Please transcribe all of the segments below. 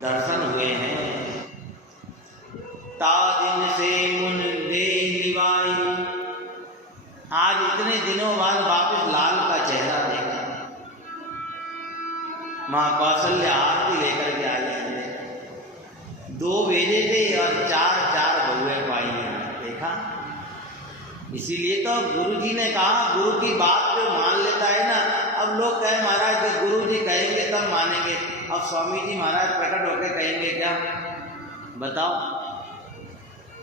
दर्शन हुए हैं। तादिन से मुन दे निवाई, आज इतने दिनों बाद वापस लाल का चेहरा देखा। माँ कौशल्या आरती लेकर के आई है। 2 भेजे थे और 4 बहुएं पाई हैं, देखा। इसीलिए तो गुरु जी ने कहा, गुरु की बात जो मान लेता है ना, अब लोग कहे महाराज कि गुरु जी कहेंगे तब मानेंगे, अब स्वामी जी महाराज प्रकट होकर कहेंगे क्या, बताओ।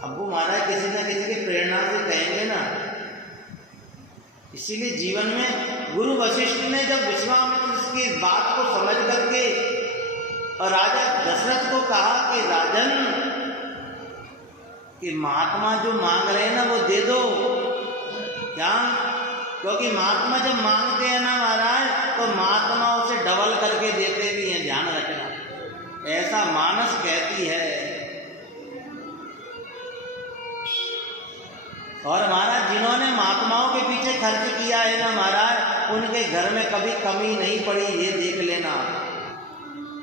अब वो महाराज किसी न किसी की प्रेरणा से कहेंगे ना। इसीलिए जीवन में गुरु वशिष्ठ ने जब विश्वामित्र की बात को समझ करके और राजा दशरथ को कहा कि राजन, कि महात्मा जो मांग रहे हैं ना वो दे दो, क्या, क्योंकि महात्मा जब मांगते हैं ना महाराज तो महात्मा उसे डबल करके देते भी हैं, ध्यान रखना, ऐसा मानस कहती है। और महाराज जिन्होंने महात्माओं के पीछे खर्च किया है ना महाराज, उनके घर में कभी कमी नहीं पड़ी, ये देख लेना।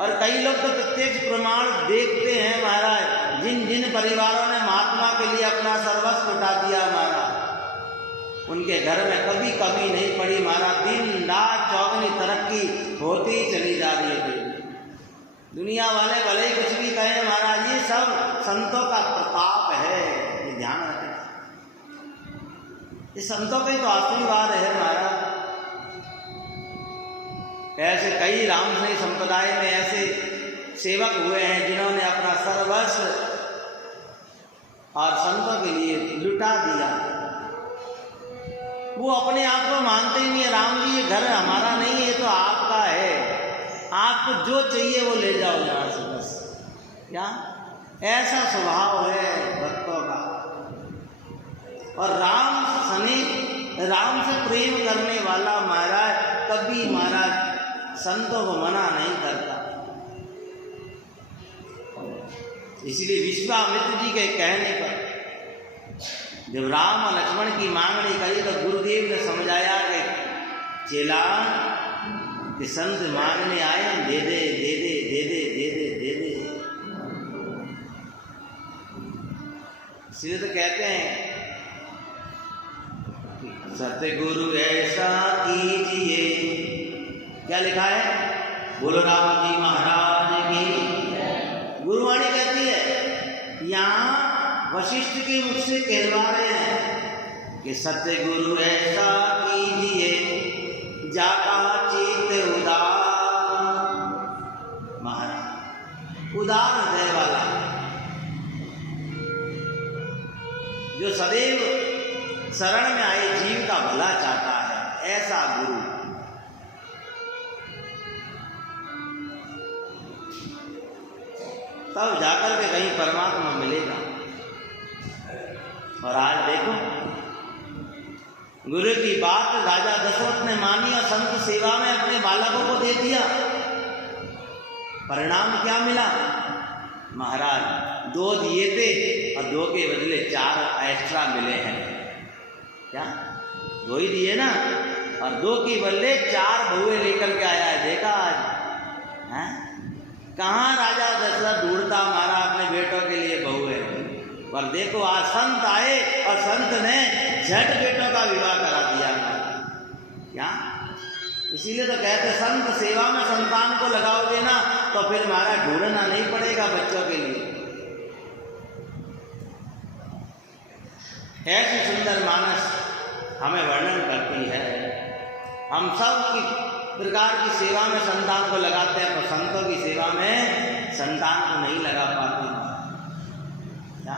और कई लोग तो प्रत्यक्ष प्रमाण देखते हैं महाराज, जिन जिन परिवारों ने महात्मा के लिए अपना सर्वस्व लुटा दिया महाराज, उनके घर में कभी कमी नहीं पड़ी महाराज। दिन रात चौगनी तरक्की होती ही चली जा रही है। दुनिया वाले भले ही कुछ भी कहें महाराज, ये सब संतों का प्रताप है, ये ध्यान रखें। ये संतों का ही तो आशीर्वाद है महाराज। ऐसे कई रामस्नेही संप्रदाय में ऐसे सेवक हुए हैं जिन्होंने अपना सर्वस्व और संतों के लिए लुटा दिया। वो अपने आप को मानते ही नहीं है, राम जी ये घर हमारा नहीं है, ये तो आपका है, आपको जो चाहिए वो ले जाओ यहाँ से बस। क्या ऐसा स्वभाव है भक्तों का। और राम से प्रेम करने वाला महाराज कभी महाराज संतों को मना नहीं करता। इसलिए विश्वामित्र जी के कहने पर जब राम और लक्ष्मण की मांगनी करी तो गुरुदेव ने समझाया कि चेला, कि संत मांगने आए, दे दे दे दे दे दे दे दे दे दे। इसलिए तो कहते हैं सतगुरु ऐसा कीजिए, क्या लिखा है, बोलो राम जी महाराज की। गुरुवाणी कहती है, यहाँ वशिष्ठ के मुख से कहलवा रहे हैं कि सतगुरु ऐसा कीजिए जाका चित उदार। महाराज उदार हृदय वाला, जो सदैव शरण में आए जीव का भला चाहता है, ऐसा गुरु। तब जाकर के कहीं परमात्मा मिलेगा। और आज देखो गुरु की बात राजा दशरथ ने मानी और संत सेवा में अपने बालकों को दे दिया। परिणाम क्या मिला महाराज, 2 दिए थे और 2 के बदले 4 एक्स्ट्रा मिले हैं। क्या 2 ही दिए ना, और 2 के बदले 4 बहुएं लेकर के आया है। देखा आज है कहाँ राजा दशरथ ढूंढता हमारा अपने बेटों के लिए बहुएं, पर देखो आज संत आए और संत ने झट बेटों का विवाह करा दिया। क्या इसीलिए तो कहते संत सेवा में संतान को लगाओगे ना तो फिर हमारा ढूंढना नहीं पड़ेगा बच्चों के लिए। ऐसी सुंदर मानस हमें वर्णन करती है। हम सब की प्रकार की सेवा में संतान को लगाते हैं, तो संतों की सेवा में संतान को नहीं लगा पाते। क्या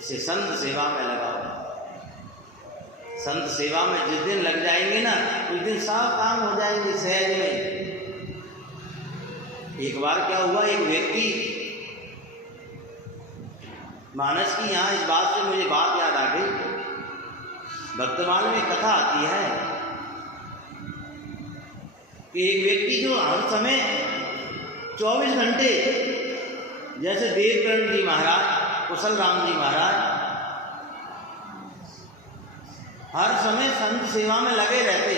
इसे संत सेवा में लगाओ। संत सेवा में जिस दिन लग जाएंगे ना, उस दिन सब काम हो जाएंगे सहज में। एक बार क्या हुआ, एक व्यक्ति मानस की, यहाँ इस बात से मुझे बात याद आ गई। भक्तमाल में कथा आती है कि एक व्यक्ति जो हर समय 24 घंटे, जैसे देवकर्ण जी महाराज, कुशल राम जी महाराज, हर समय संत सेवा में लगे रहते।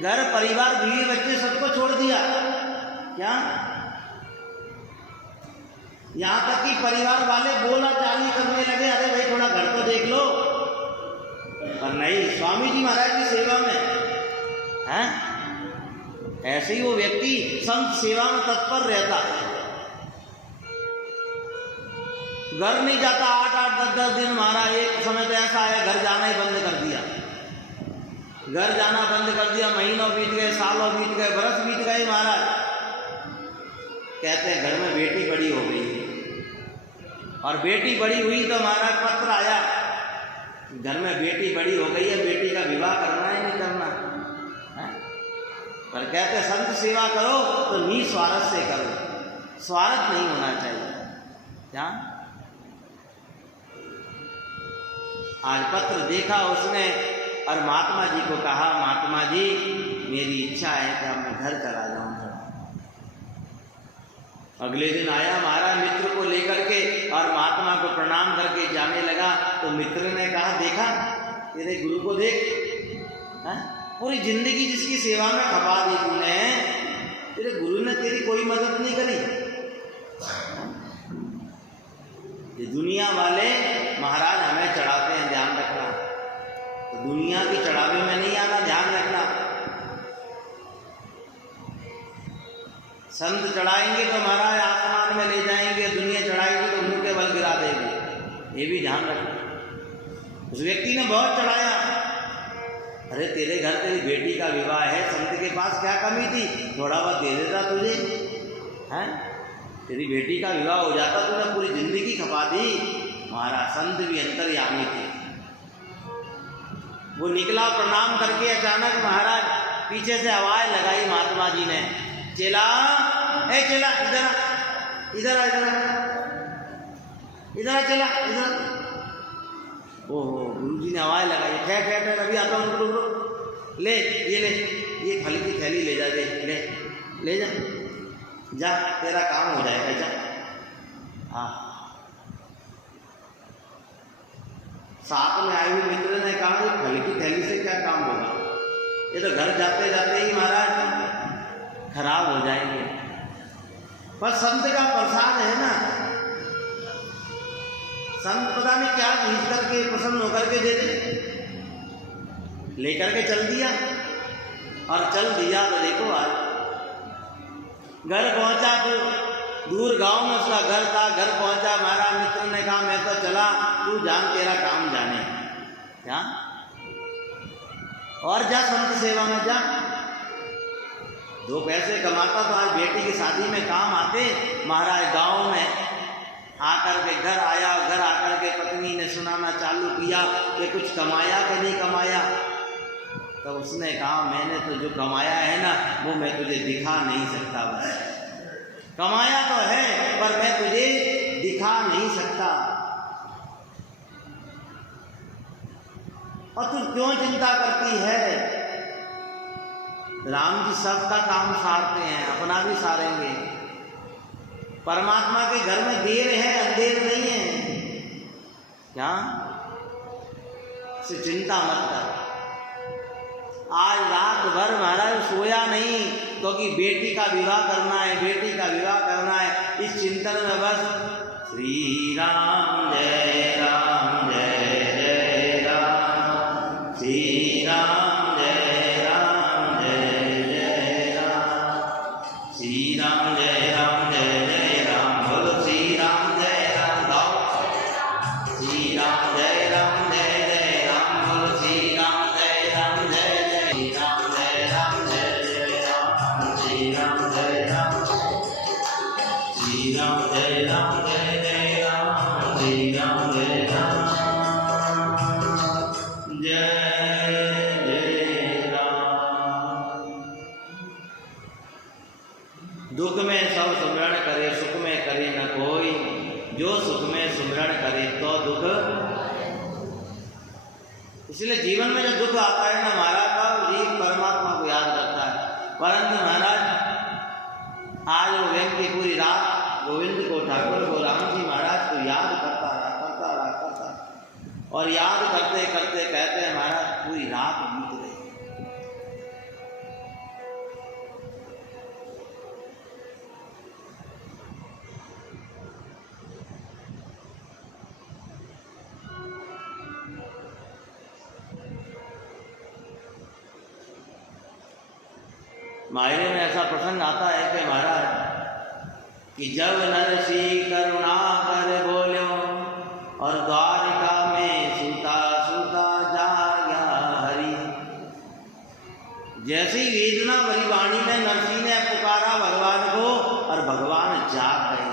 घर परिवार बीवी बच्चे सबको छोड़ दिया, क्या? यहां तक कि परिवार वाले बोला चाली करने लगे, अरे भाई थोड़ा घर तो देख लो। पर नहीं, स्वामी जी महाराज की सेवा में हैं, ऐसे ही वो व्यक्ति संत सेवा में तत्पर रहता है। घर नहीं जाता 8-8, 10-10 दिन। महाराज एक समय तो ऐसा आया, घर जाना ही बंद कर दिया। घर जाना बंद कर दिया, महीनों बीत गए, सालों बीत गए, बरस बीत गए। महाराज कहते हैं घर में बेटी बड़ी हो गई, और बेटी बड़ी हुई तो महाराज पत्र आया, घर में बेटी बड़ी हो गई है, बेटी का विवाह करना है नहीं करना है? पर कहते संत सेवा करो तो निस्वार्थ से करो, स्वार्थ नहीं होना चाहिए। क्या? आज पत्र देखा उसने और महात्मा जी को कहा, महात्मा जी मेरी इच्छा है कि अब मैं घर चला जाऊं। अगले दिन आया महाराज मित्र को लेकर के और महात्मा को प्रणाम करके जाने लगा। तो मित्र ने कहा, देखा तेरे गुरु को देख, है? पूरी जिंदगी जिसकी सेवा में खपा दी तूने, तेरे गुरु ने तेरी कोई मदद नहीं करी। ये दुनिया वाले महाराज हमें चढ़ाते हैं, ध्यान रखना। तो दुनिया की चढ़ावे में नहीं आना, ध्यान रखना। संत चढ़ाएंगे तो महाराज आसमान में ले जाएंगे, दुनिया चढ़ाएगी तो मुंह के बल गिरा देगी, ये भी ध्यान रखना। उस व्यक्ति ने बहुत चढ़ाया, अरे तेरे घर तेरी बेटी का विवाह है, संत के पास क्या कमी थी, थोड़ा बहुत दे देता तुझे, हैं? तेरी बेटी का विवाह हो जाता, तूने पूरी जिंदगी खपा दी। महाराज संत भी अंतर्यामी थे। वो निकला प्रणाम करके, अचानक महाराज पीछे से आवाज लगाई महात्मा जी ने, चेला, ए चेला इधर आ, इधर आ, इधर आ, इधर आ चेला, इधर। ओहो, गुरु जी ने आवाज लगाई, ठहर ठहर ठहर, अभी आता हूँ, रुक रुक, ले ये फल की थैली ले जा, ले जा, जा तेरा काम हो जाएगा, जा। हाँ, साथ में आए हुए मित्र ने कहा, ये फल की थैली से क्या काम होगा, ये तो घर जाते जाते ही महाराज खराब हो जाएंगे। पर संत का प्रसाद है ना, संत पता नहीं क्या खींच करके प्रसन्न होकर के दे दे, लेकर के चल दिया। और चल दिया तो देखो आज घर पहुंचा, तो दूर गांव में उसका घर था, घर पहुंचा, महाराज मित्र ने कहा मैं तो चला, तू जान तेरा काम जाने। क्या? और जा संत सेवा में जा, 2 पैसे कमाता तो आज बेटी की शादी में काम आते। महाराज गांव में आकर के घर आया, घर आकर के पत्नी ने सुनाना चालू किया कि कुछ कमाया कि नहीं कमाया। तो उसने कहा मैंने तो जो कमाया है ना, वो मैं तुझे दिखा नहीं सकता, बस कमाया तो है पर मैं तुझे दिखा नहीं सकता। और तू क्यों चिंता करती है? राम जी सबका काम सारते हैं, अपना भी सारेंगे। परमात्मा के घर में देर है, अंधेर नहीं है। क्या? से चिंता मत कर। आज रात भर महाराज सोया नहीं, क्योंकि बेटी का विवाह करना है, बेटी का विवाह करना है। इस चिंतन में बस श्री राम जय राम जय जय राम, श्री राम जय राम जय जय राम, श्री राम जय राम जय जय राम, बोलो श्री राम जय राम, गाओ श्री राम जय राम जय जय राम, बोलो श्री राम जय राम जय जय, श्री राम जय राम जय जय राम, श्री राम जय राम, श्री राम जय राम जय जय राम, श्री राम जय राम जय जय राम। दुख में सब सुमरण करे, सुख में करे न कोई, जो सुख में सुमरण करे तो दुख। इसलिए जीवन में जब दुख आता है ना महाराज, तब जीव परमात्मा को याद करता है। परंतु महाराज आज वो व्यक्ति पूरी रात गोविंद को, ठाकुर को, राम जी महाराज को याद करता रहा। और याद करते करते कहते हैं महाराज पूरी रात बीत गई। मायने में ऐसा प्रसंग आता है कि महाराज कि जब नरसी करुणा कर बोलो और द्वारिका में सूता सूता जाया हरि। जैसी वेदना भरी वाणी में नरसिंह ने पुकारा भगवान को और भगवान जाग गए।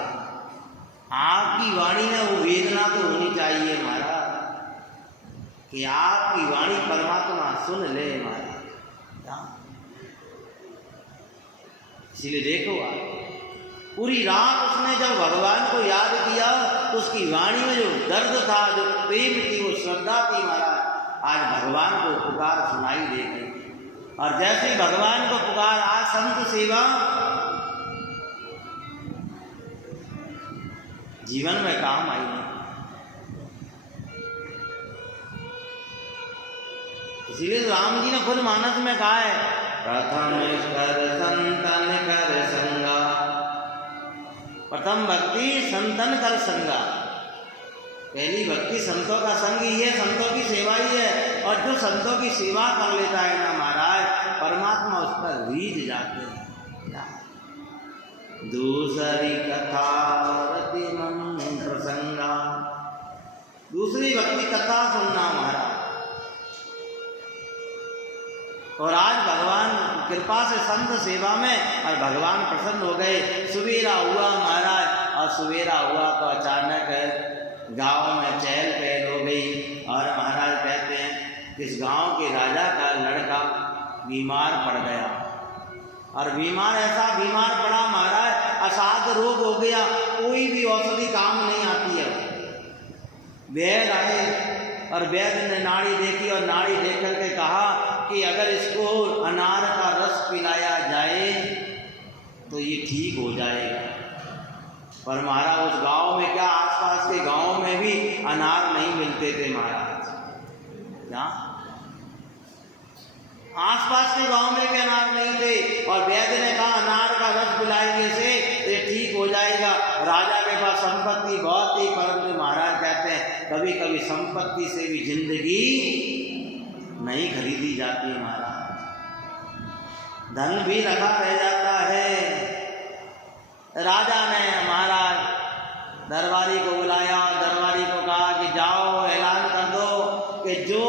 आपकी वाणी में वो वेदना तो होनी चाहिए महाराज कि आपकी वाणी परमात्मा सुन ले महाराज। इसीलिए देखो पूरी रात उसने जब भगवान को याद किया तो उसकी वाणी में जो दर्द था, जो प्रेम थी, वो श्रद्धा थी महाराज, आज भगवान को पुकार सुनाई दे गई। और जैसे ही भगवान को पुकार, आज संत सेवा जीवन में काम आई है। इसीलिए राम जी ने खुद मानस में कहा है, प्रथम कर संतन कर संगा, प्रथम भक्ति संतन कर संगा। पहली भक्ति संतों का संग ही है, संतों की सेवा ही है। और जो संतों की सेवा कर लेता है ना महाराज, परमात्मा उस पर रीझ जाते हैं। दूसरी कथा रतिमं प्रसंगा, दूसरी भक्ति कथा सुनना महाराज। और आज भगवान कृपा से संत सेवा में और भगवान प्रसन्न हो गए। सवेरा हुआ महाराज, और सवेरा हुआ तो अचानक गांव में चहल पहल हो गई। और महाराज कहते हैं इस गांव के राजा का लड़का बीमार पड़ गया। और बीमार ऐसा बीमार पड़ा महाराज, असाध्य रोग हो गया, कोई भी औषधि काम नहीं आती है। वैद्य आए और वैद्य ने नाड़ी देखी और नाड़ी देख करके कहा कि अगर इसको अनार का रस पिलाया जाए तो ये ठीक हो जाएगा। पर महाराज उस गांव में क्या, आसपास के गांव में भी अनार नहीं मिलते थे महाराज। क्या आसपास के गांव में भी अनार नहीं थे। और वैद्य ने कहा अनार का रस पिलाएंगे से तो ये ठीक हो जाएगा। राजा के पास संपत्ति बहुत थी, परंतु महाराज कहते हैं कभी कभी संपत्ति से भी जिंदगी नहीं खरीदी जाती है महाराज। धन भी रखा रह जाता है। राजा ने महाराज दरबारी को बुलाया, दरबारी को कहा कि जाओ ऐलान कर दो कि जो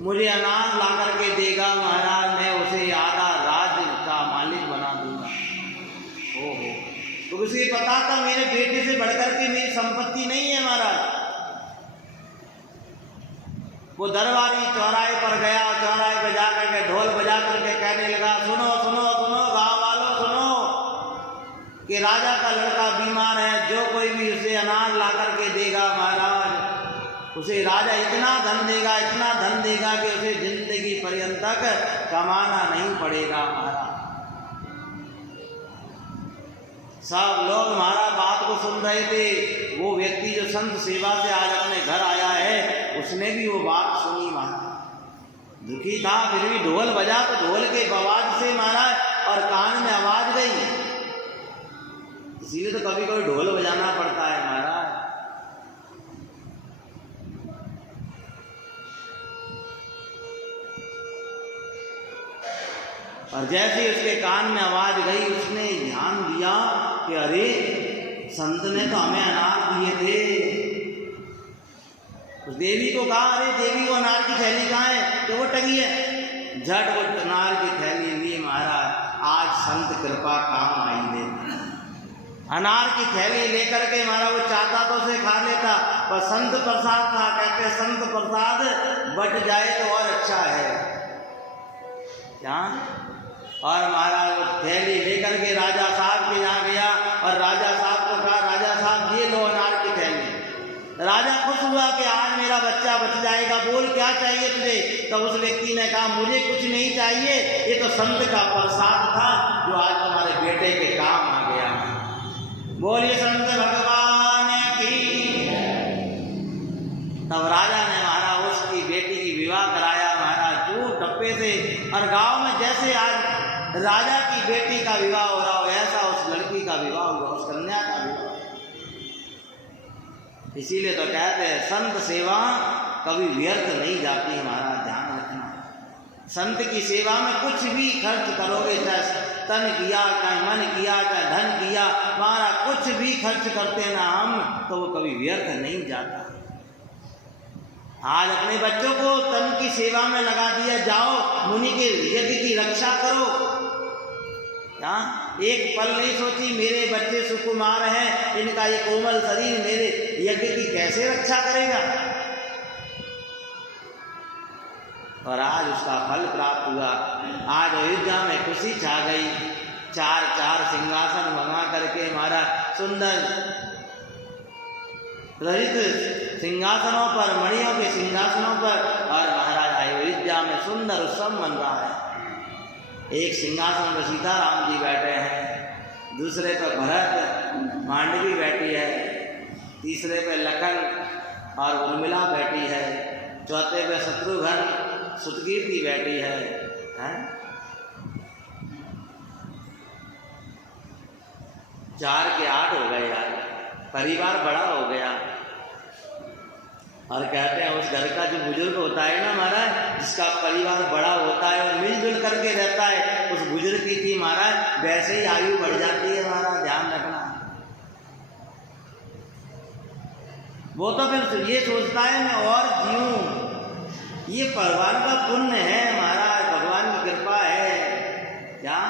मुझे अनार ला करके देगा महाराज, मैं उसे आधा राज्य का मालिक बना दूंगा। ओहो, तो उसे पता था मेरे बेटे से बढ़कर के मेरी संपत्ति नहीं है महाराज। वो दरबारी चौराहे पर गया, चौराहे पर जाकर के ढोल बजा करके कहने लगा, सुनो सुनो सुनो गाँव वालों सुनो कि राजा का लड़का बीमार है, जो कोई भी उसे अनार ला करके देगा महाराज, उसे राजा इतना धन देगा, इतना धन देगा कि उसे जिंदगी पर्यंत तक कमाना नहीं पड़ेगा महाराज। सब लोग महाराज बात को सुन रहे थे। वो व्यक्ति जो संत सेवा से आज अपने घर आया है, उसने भी वो बात सुनी महाराज। दुखी था, फिर भी ढोल बजा तो ढोल के आवाज से महाराज और कान में आवाज गई। इसीलिए तो कभी कभी ढोल बजाना पड़ता है महाराज। और जैसे उसके कान में आवाज गई, उसने ध्यान दिया कि अरे संत ने तो हमें अनार दिए थे। उस देवी को कहा, अरे देवी वो अनार की थैली कहाँ है? तो वो टंगी है। झट वो अनार की थैली ली महाराज। आज संत कृपा काम आई दे। अनार की थैली लेकर के महाराज वो चाहता तो उसे खा लेता, पर संत प्रसाद था। कहते संत प्रसाद बट जाए तो और अच्छा है। क्या? और महाराज वो थैली लेकर के राजा साहब के यहाँ गया और राजा साहब को कहा, राजा साहब ये लो अनार की थैली। राजा खुश हुआ कि आज मेरा बच्चा बच जाएगा। बोल क्या चाहिए तुझे? तो उस व्यक्ति ने कहा, मुझे कुछ नहीं चाहिए, ये तो संत का प्रसाद था जो आज तुम्हारे बेटे के काम आ गया। बोलिए संत भगवान की। तब राजा ने महाराज उसकी बेटी की विवाह कराया महाराज जो टप्पे से। और गांव में जैसे आज राजा की बेटी का विवाह हो रहा हो, ऐसा उस लड़की का विवाह हुआ, उस कन्या का विवाह। इसीलिए तो कहते हैं संत सेवा कभी व्यर्थ नहीं जाती। महाराज ध्यान रखना। संत की सेवा में कुछ भी खर्च करोगे, चाहे तन किया, चाहे मन किया, चाहे धन किया, हमारा कुछ भी खर्च करते ना हम, तो वो कभी व्यर्थ नहीं जाता। आज अपने बच्चों को तन की सेवा में लगा दिया, जाओ मुनि के यज्ञ की रक्षा करो। क्या एक पल नहीं सोची मेरे बच्चे सुकुमार हैं, इनका ये कोमल शरीर मेरे यज्ञ की कैसे रक्षा करेगा? और आज उसका फल प्राप्त हुआ। आज अयोध्या में खुशी छा गई। चार चार सिंहासन मंगा करके महाराज सुंदर ललित सिंहासनों पर, मणियों के सिंहासनों पर, और महाराज अयोध्या में सुंदर उत्सव मन रहा है। एक सिंहासन पर सीताराम जी बैठे हैं, दूसरे पर भरत मांडवी बैठी है, तीसरे पे लखन और उर्मिला बैठी है, चौथे पे शत्रुघ्न सुतकीर्ति बैठी है, हैं? 4 के 8 हो गए यार, परिवार बड़ा हो गया। और कहते हैं उस घर का जो बुजुर्ग होता है ना महाराज, जिसका परिवार बड़ा होता है और मिलजुल करके रहता है, उस बुजुर्ग की महाराज वैसे ही आयु बढ़ जाती है महाराज, ध्यान रखना। वो तो फिर ये सोचता है मैं और जीऊं, ये भगवान का पुण्य है महाराज, भगवान की कृपा है क्या।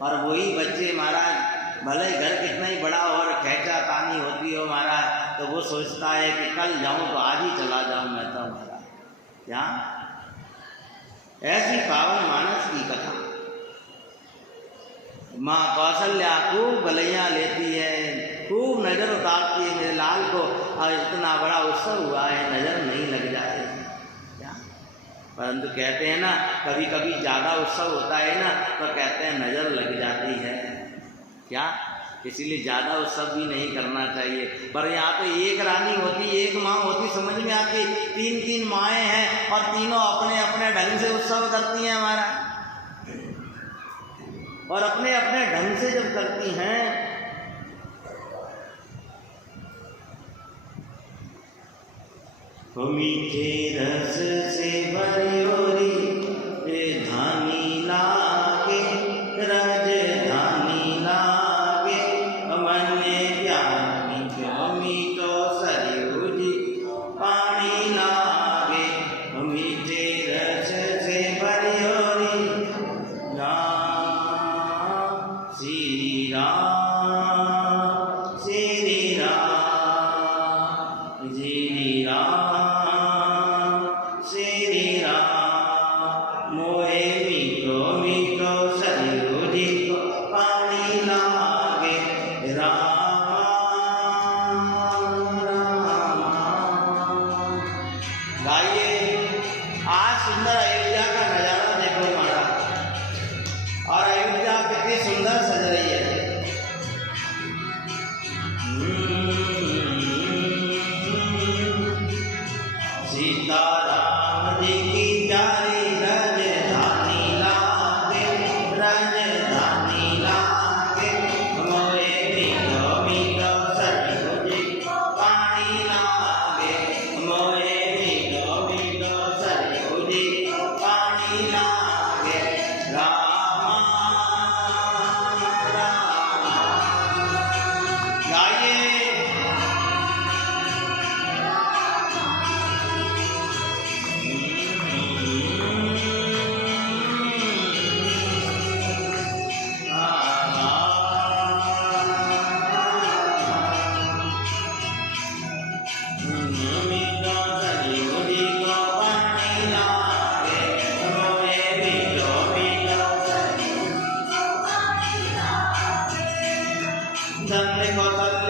और वही बच्चे महाराज भले ही घर कितना ही बड़ा हो और खैचा तानी होती हो महाराज, तो वो सोचता है कि कल जाऊं तो आज ही चला जाऊं मैं तो महाराज, क्या। ऐसी पावन मानस की कथा। माँ कौशल्या खूब भलैया लेती है, खूब नजर उतारती है मेरे लाल को, और इतना बड़ा उत्सव हुआ है नजर नहीं लग जाए, क्या। परंतु कहते हैं ना कभी कभी ज़्यादा उत्सव होता है ना, तो कहते हैं नजर लग जाती है, क्या। इसीलिए ज़्यादा उत्सव भी नहीं करना चाहिए। पर यहाँ पे एक रानी होती, एक माँ होती, समझ में आती, 3-3 माएँ हैं और तीनों अपने अपने ढंग से उत्सव करती हैं हमारा, और अपने अपने ढंग से जब करती हैं तो मीठे रस से भरियोरी धानी लागे, राजधानी लागे, मन ज्ञानी स्वामी तो सरयू जी पानी लागे। मीठे रस से भरियोरी राम श्री राम श्री राम श्री राम श्री राम, मोहे मीठो मीठो सरयू जी को पानी लागे, राम राम। गाइए आज सुंदर अयोध्या का नजारा देखो महाराज, और अयोध्या कितनी सुंदर सज रही है। सीताराम जी की प्यारी राजधानी लागे, राजधानी लागे, मोहे मीठो मीठो सरयू जी पानी लागे, मोहे मीठो मीठो सरयू जी पानी लागे, राम राम। गाइए धन्य कौशल्या